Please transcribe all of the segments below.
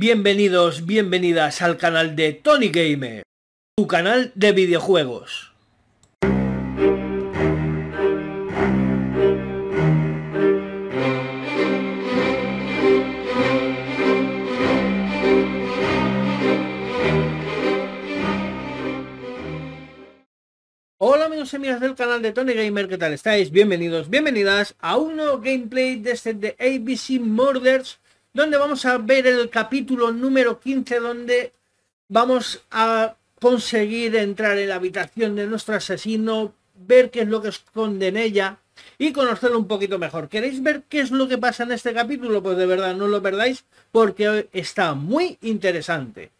Bienvenidos, bienvenidas al canal de Tony Gamer, tu canal de videojuegos. Hola amigos y amigas del canal de Tony Gamer, ¿qué tal estáis? Bienvenidos, bienvenidas a un nuevo gameplay desde de ABC Murders, donde vamos a ver el capítulo número 15, donde vamos a conseguir entrar en la habitación de nuestro asesino, ver qué es lo que esconde en ella y conocerlo un poquito mejor. ¿Queréis ver qué es lo que pasa en este capítulo? Pues de verdad no lo perdáis porque está muy interesante.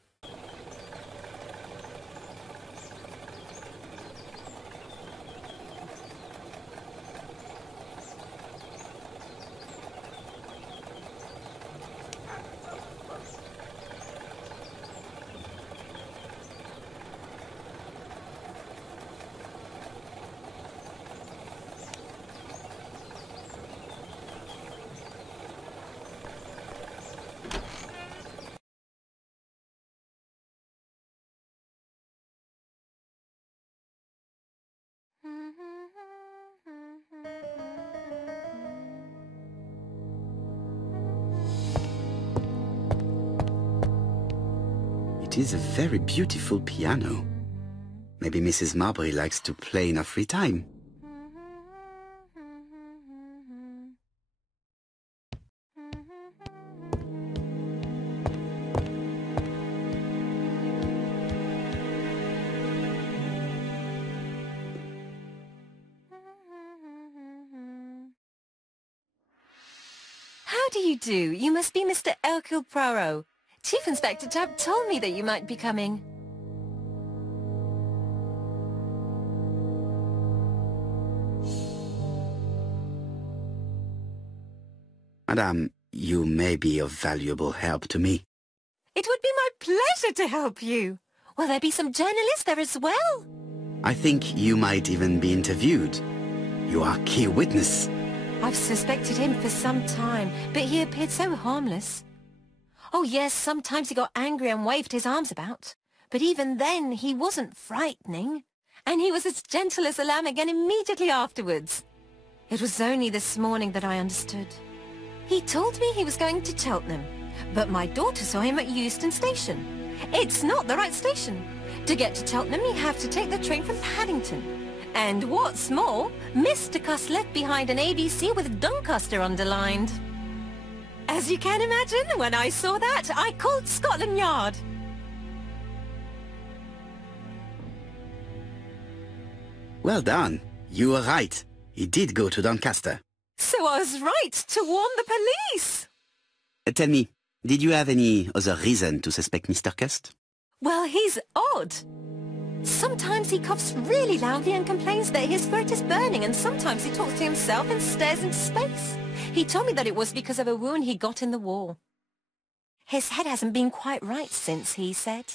It is a very beautiful piano. Maybe Mrs. Marbury likes to play in her free time. How do you do? You must be Mr. Hercule Poirot. Chief Inspector Tapp told me that you might be coming. Madame, you may be of valuable help to me. It would be my pleasure to help you. Will there be some journalists there as well? I think you might even be interviewed. You are a key witness. I've suspected him for some time, but he appeared so harmless. Oh yes, sometimes he got angry and waved his arms about. But even then, he wasn't frightening. And he was as gentle as a lamb again immediately afterwards. It was only this morning that I understood. He told me he was going to Cheltenham, but my daughter saw him at Euston Station. It's not the right station. To get to Cheltenham, you have to take the train from Paddington. And what's more, Mr. Cuss left behind an ABC with Doncaster underlined. As you can imagine, when I saw that, I called Scotland Yard. Well done. You were right. He did go to Doncaster. So I was right to warn the police. Tell me, did you have any other reason to suspect Mr. Cust? Well, he's odd. Sometimes he coughs really loudly and complains that his throat is burning, and sometimes he talks to himself and stares into space. He told me that it was because of a wound he got in the war. His head hasn't been quite right since, he said.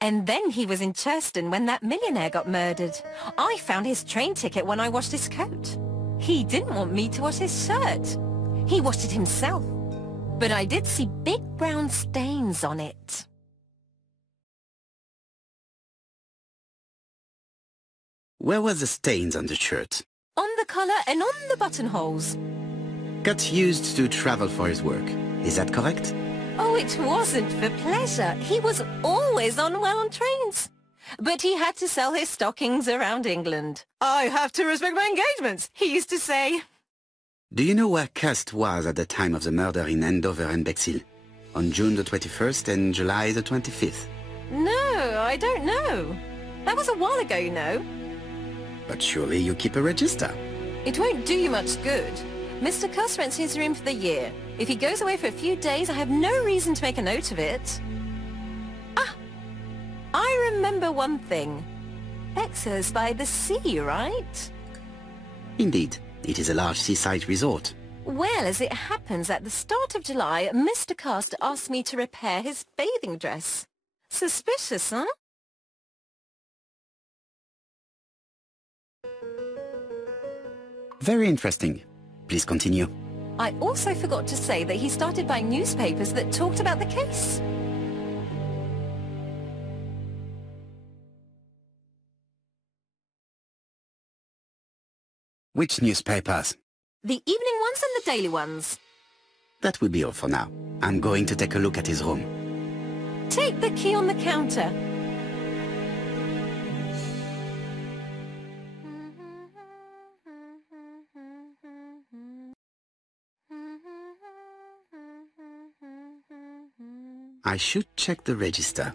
And then he was in Churston when that millionaire got murdered. I found his train ticket when I washed his coat. He didn't want me to wash his shirt. He washed it himself. But I did see big brown stains on it. Where were the stains on the shirt? On the collar and on the buttonholes. Cust used to travel for his work. Is that correct? Oh, it wasn't for pleasure. He was always unwell on trains. But he had to sell his stockings around England. I have to respect my engagements, he used to say. Do you know where Cust was at the time of the murder in Andover and Bexhill? On June the 21st and July the 25th? No, I don't know. That was a while ago, you know. But surely you keep a register. It won't do you much good. Mr. Cuss rents his room for the year. If he goes away for a few days, I have no reason to make a note of it. Ah! I remember one thing. Bexhill's by the sea, right? Indeed. It is a large seaside resort. Well, as it happens, at the start of July, Mr. Cust asked me to repair his bathing dress. Suspicious, huh? Very interesting. Please continue. I also forgot to say that he started buying newspapers that talked about the case. Which newspapers? The evening ones and the daily ones. That will be all for now. I'm going to take a look at his room. Take the key on the counter. I should check the register.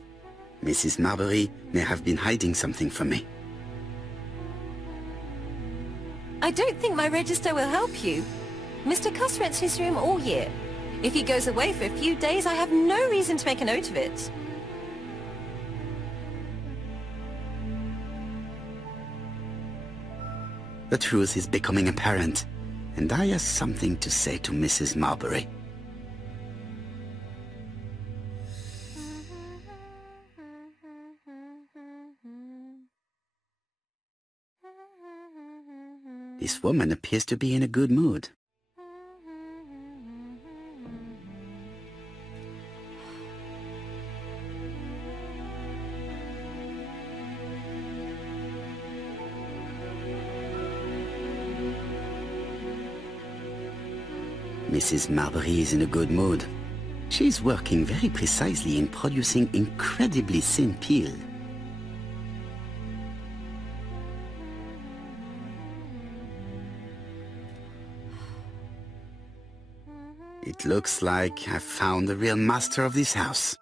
Mrs. Marbury may have been hiding something from me. I don't think my register will help you. Mr. Cuss rents his room all year. If he goes away for a few days, I have no reason to make a note of it. The truth is becoming apparent, and I have something to say to Mrs. Marbury. This woman appears to be in a good mood. Mrs. Marbury is in a good mood. She's working very precisely in producing incredibly thin peel. It looks like I've found the real master of this house.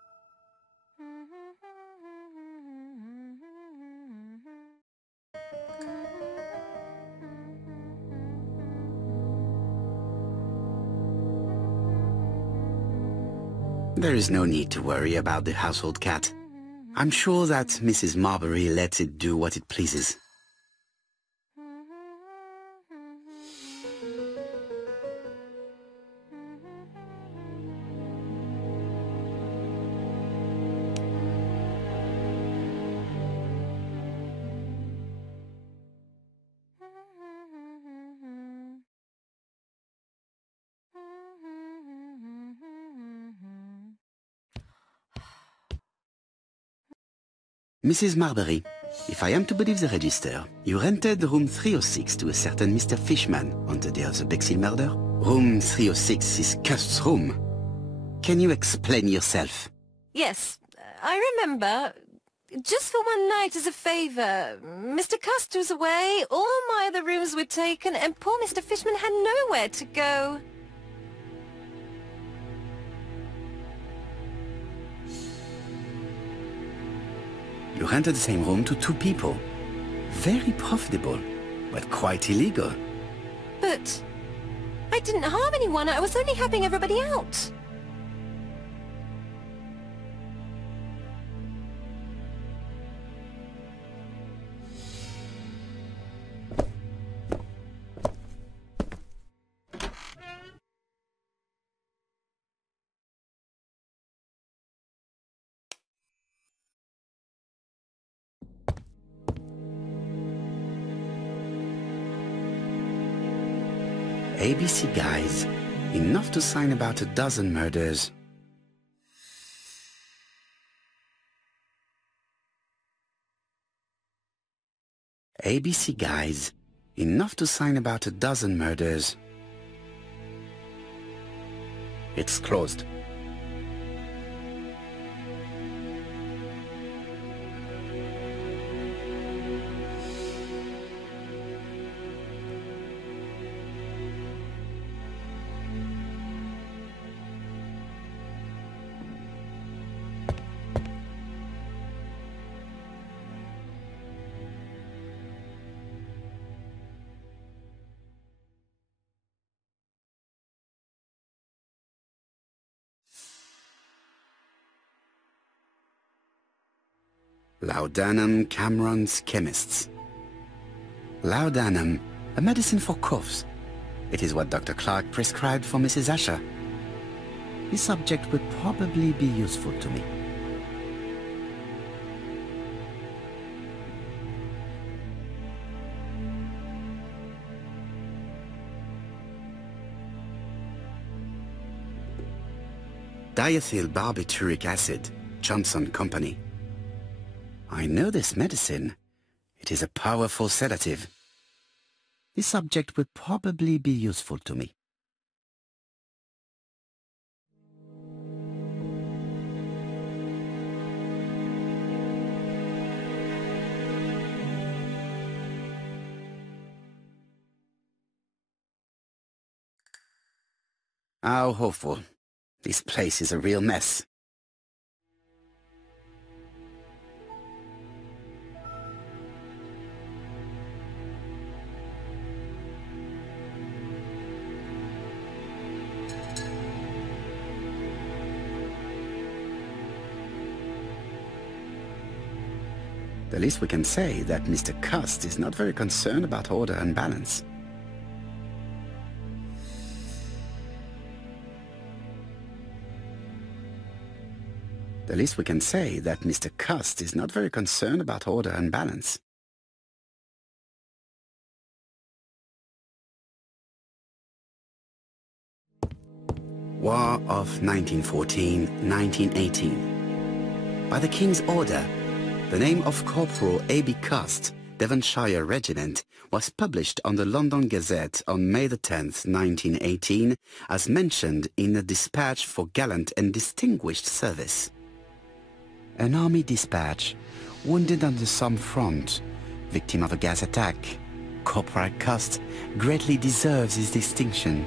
There is no need to worry about the household cat. I'm sure that Mrs. Marbury lets it do what it pleases. Mrs. Marbury, if I am to believe the register, you rented room 306 to a certain Mr. Fishman on the day of the Bexhill murder. Room 306 is Cust's room. Can you explain yourself? Yes, I remember. Just for one night as a favour. Mr. Cust was away, all my other rooms were taken, and poor Mr. Fishman had nowhere to go. You rented the same room to two people. Very profitable, but quite illegal. But I didn't harm anyone. I was only helping everybody out. ABC guys, enough to sign about a dozen murders. ABC guys, enough to sign about a dozen murders. It's closed. Laudanum Cameron's chemists. Laudanum, a medicine for coughs. It is what Dr. Clark prescribed for Mrs. Asher. This subject would probably be useful to me. diethyl barbituric acid, Johnson Company. I know this medicine. It is a powerful sedative. This subject would probably be useful to me. How hopeful. This place is a real mess. The least we can say that Mr. Cust is not very concerned about order and balance. The least we can say that Mr. Cust is not very concerned about order and balance. War of 1914-1918. By the King's order, the name of Corporal A.B. Cust, Devonshire Regiment, was published on the London Gazette on May the 10th, 1918, as mentioned in a dispatch for gallant and distinguished service. An army dispatch, wounded on the Somme front, victim of a gas attack, Corporal Cust greatly deserves his distinction.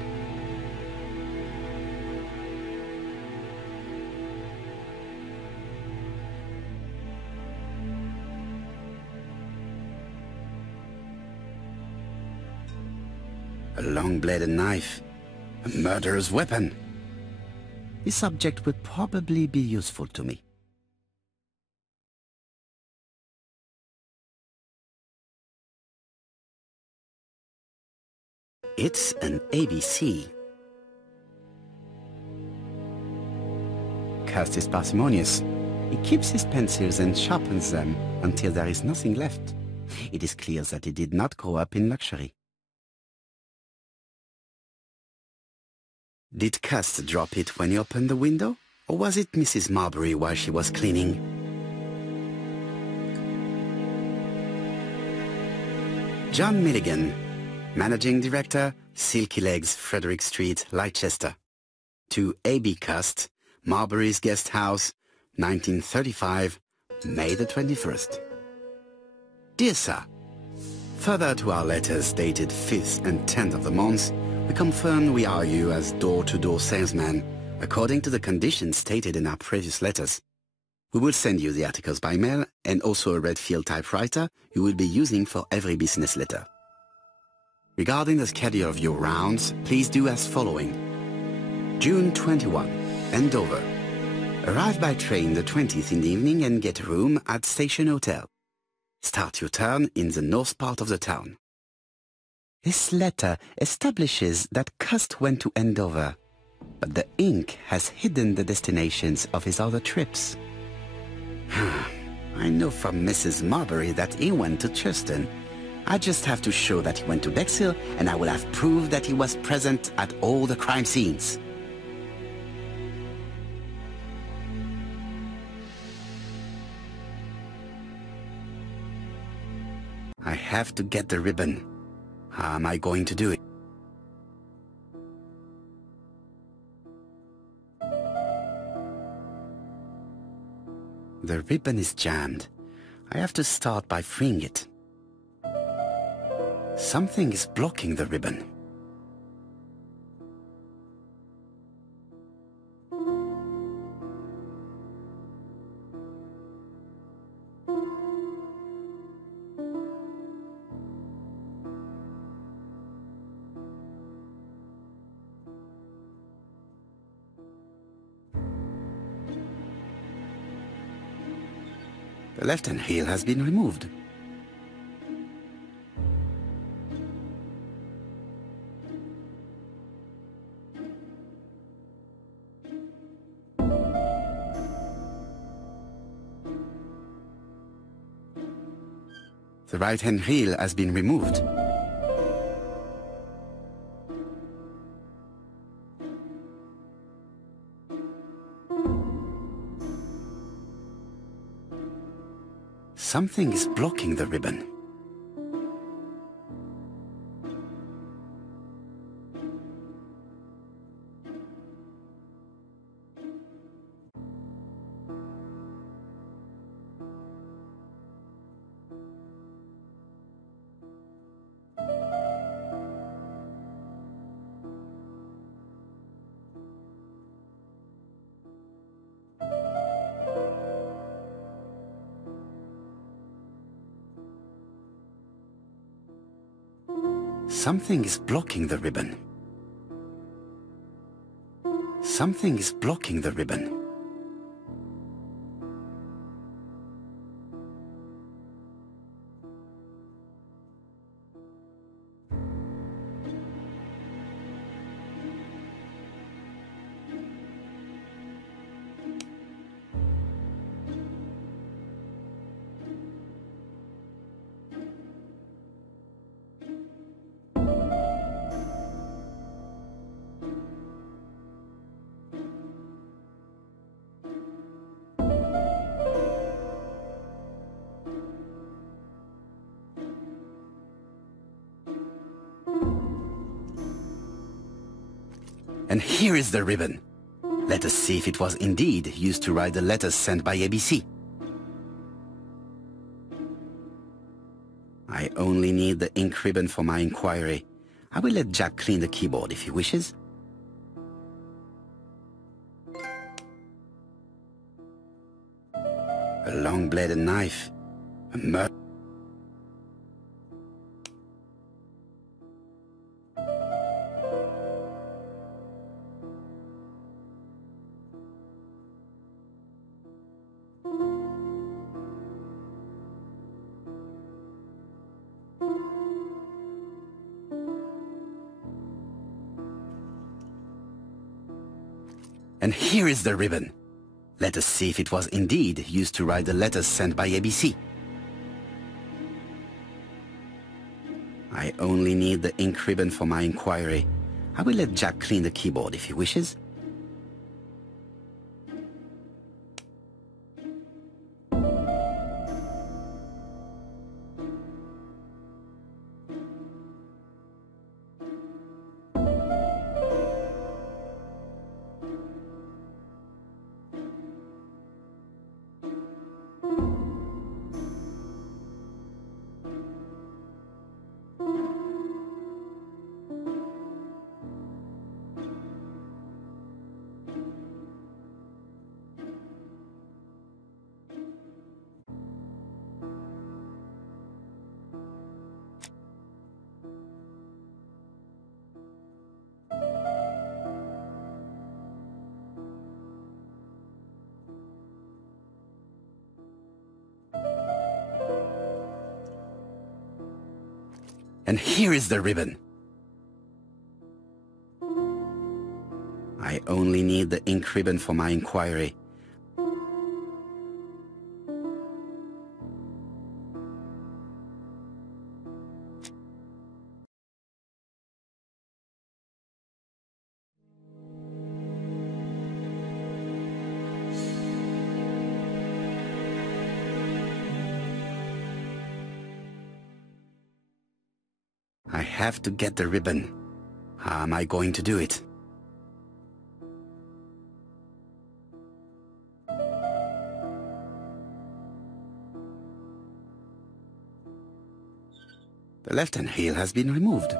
A long-bladed knife, a murderer's weapon. This subject would probably be useful to me. It's an ABC. Cust is parsimonious. He keeps his pencils and sharpens them until there is nothing left. It is clear that he did not grow up in luxury. Did Cust drop it when he opened the window? Or was it Mrs. Marbury while she was cleaning? John Milligan, Managing Director, Silky Legs, Frederick Street, Leicester. To A.B. Cust, Marbury's Guest House, 1935, May the 21st. Dear Sir, further to our letters dated 5th and 10th of the month, we confirm we are you as door-to-door salesman, according to the conditions stated in our previous letters. We will send you the articles by mail and also a Redfield typewriter you will be using for every business letter. Regarding the schedule of your rounds, please do as following. June 21, Andover. Arrive by train the 20th in the evening and get a room at Station Hotel. Start your turn in the north part of the town. This letter establishes that Cust went to Andover, but the ink has hidden the destinations of his other trips. I know from Mrs. Marbury that he went to Churton. I just have to show that he went to Bexhill, and I will have proved that he was present at all the crime scenes. I have to get the ribbon. How am I going to do it? The ribbon is jammed. I have to start by freeing it. Something is blocking the ribbon. The left-hand heel has been removed. The right-hand heel has been removed. Something is blocking the ribbon. Something is blocking the ribbon. Something is blocking the ribbon. And here is the ribbon. Let us see if it was indeed used to write the letters sent by ABC. I only need the ink ribbon for my inquiry. I will let Jack clean the keyboard if he wishes. A long-bladed knife. A murder. And here is the ribbon. Let us see if it was indeed used to write the letters sent by ABC. I only need the ink ribbon for my inquiry. I will let Jack clean the keyboard if he wishes. And here is the ribbon. I only need the ink ribbon for my inquiry. I have to get the ribbon. How am I going to do it? The left-hand heel has been removed.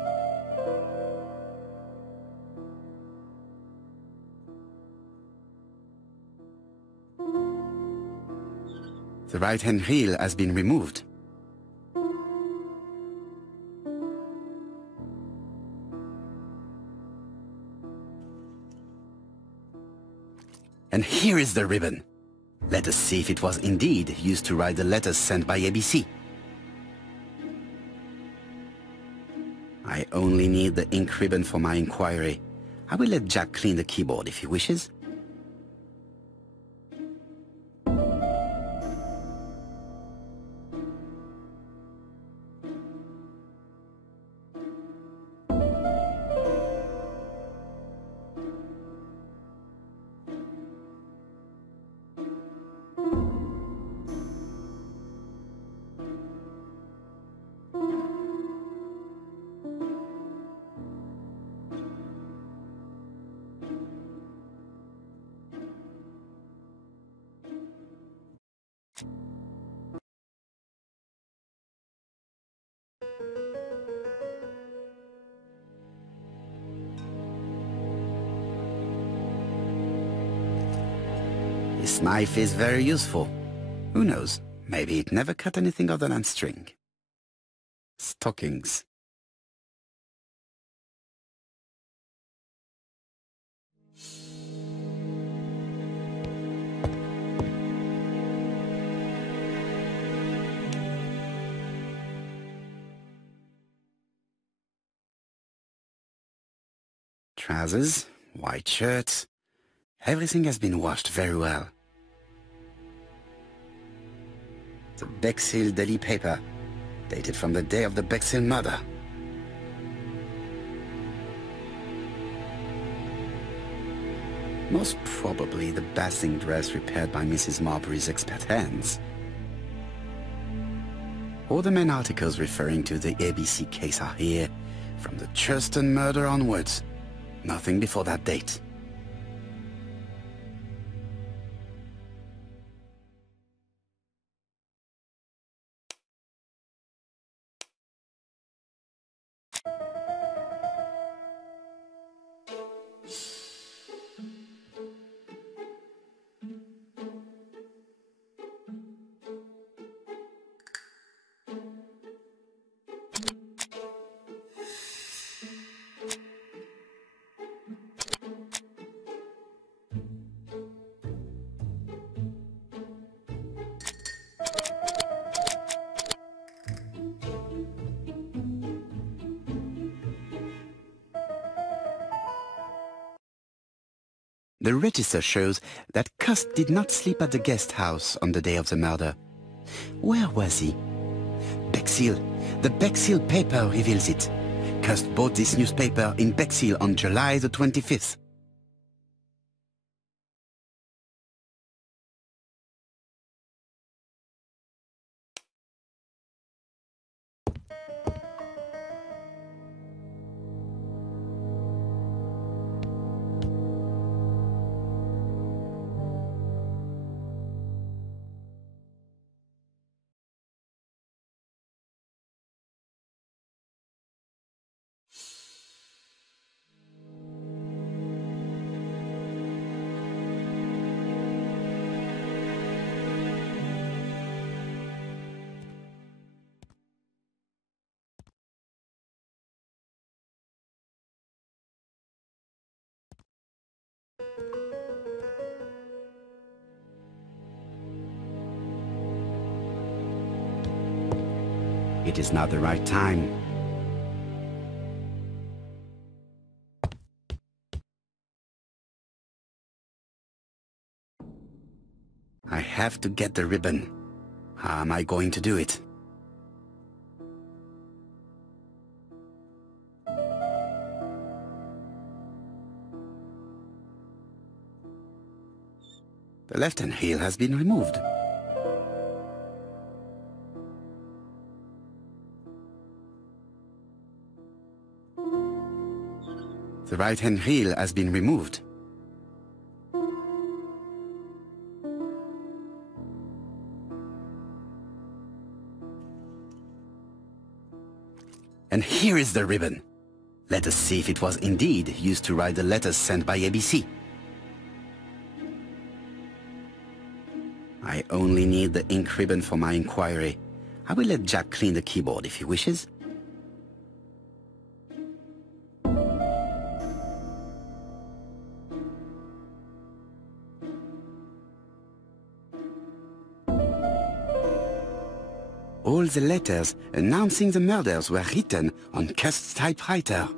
The right-hand heel has been removed. And here is the ribbon. Let us see if it was indeed used to write the letters sent by ABC. I only need the ink ribbon for my inquiry. I will let Jack clean the keyboard if he wishes. This knife is very useful. Who knows, maybe it never cut anything other than string. Stockings. Trousers, white shirts. Everything has been washed very well. The Bexil daily paper, dated from the day of the Bexil murder. Most probably the bathing dress repaired by Mrs. Marbury's expert hands. All the main articles referring to the ABC case are here, from the Churston murder onwards. Nothing before that date. The register shows that Cust did not sleep at the guest house on the day of the murder. Where was he? Bexil. The Bexil paper reveals it. Cust bought this newspaper in Bexil on July the 25th. It is not the right time. I have to get the ribbon. How am I going to do it? The left-hand heel has been removed. The right-hand heel has been removed. And here is the ribbon. Let us see if it was indeed used to write the letters sent by ABC. I only need the ink ribbon for my inquiry. I will let Jack clean the keyboard if he wishes. All the letters announcing the murders were written on Cust's typewriter.